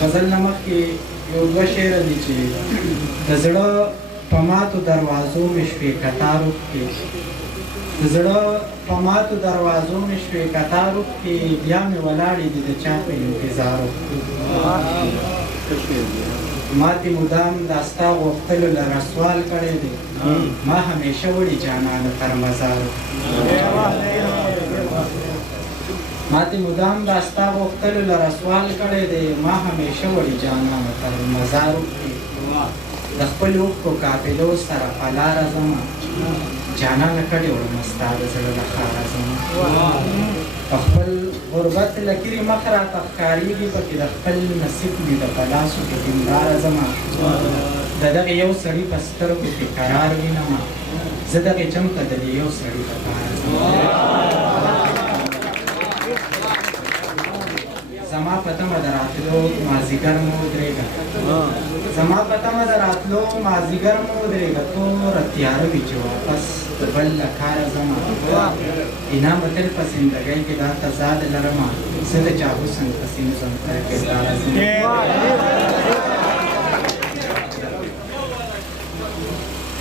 غزل نه مخکې یو دوه شعره دي چې د زړه په ماتو دروازو مې شوې کتار وکړې د زړه په ماتو دروازو مې شوې کتار وکړې بیا مې ولاړې دي د چا په انتظار وکړې ما دې مدام دا ستا غوښتلو لره سوال کړی دی ما همیشه وړي جانانه تر مزار ما دې مدام دا ستا غوښتلو لره سوال کړی دی ما همیشه وړي جانانه تر مزار وکړې د خپلو اوښکو قافلو سره په لاره ځمه جانانه کړې وړمه ستا د زړه له ښاره ځمه په خپل غربت لکرې مخ راته ښکارېږي پکې د خپل نصیب مې د په لاسو کې هنداره ځمه د دغې یو سړي په سترګو کې قرار وینمه زه دغې جنګ ته د دې یو سړي لپاره ځم زما په تمه د راتلو مازدیګر مو ودرېږه زما په تمه د راتلو مازدیګر مو ودرېږه توره تیاره وي چې واپس د بل له کاره ځمه انعام به تل په زندګۍ کې دا تضاد لرمه زه د چا حسن پسې نه ځم تر کرداره ځم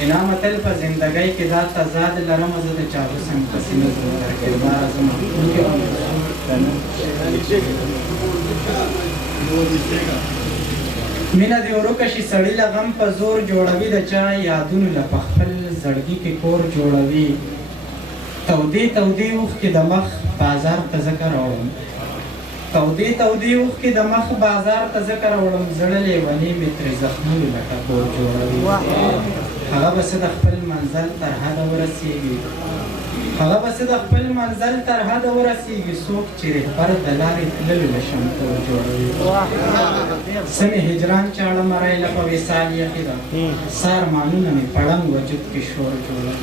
انعام تل په زندګۍ کې دا تضاد لرمه زه د چا حسن پسې نه ځم تر کرداره ځم مینه دې ورکه شي سړي له غم په زور جوړوي د چا یادونو له په خپل زړګي کې کور جوړوي تودې تودې اوښکې د مخ بازار ته ځکه راوړم تودې تودې اوښکې د مخ بازار ته ځکه راوړم زړه لیونې مې ترې زخمونو له ټکور جوړوي هغه به څه د خپل منزل تر حده ورسېږي هغه به څه د خپل منزل تر حده ورسېږي څوک چې رهبر د لارې تللو له شمتور جوړوي څه مې هجران چاړه مری له په وصال یخې ده سه ارمانونه مې پړنګ وجود کې شور جوړوي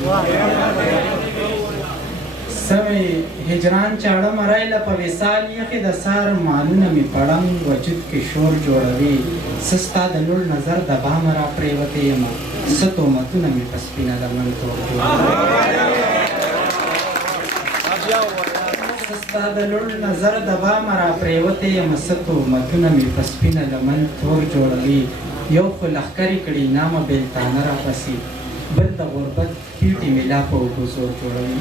څه مې هجران چاړه مری له په وصال یخې ده سه ارمانونه مې پړنګ وجود کې شور جوړوي څه ستا د لوړ نظر د بامه را پرېوتې یمه څه تهمتونه مې په سپینه لمن تور جوړوي ستا د لوړ نظر د بامه را پرېوتې یم څه تهمتونه مې په سپینه لمن تور جوړوي یو خو لښکرې کړي نامه بېلتانه راپسې بل د غربت پیټې مې لا په اوږو زور جوړوي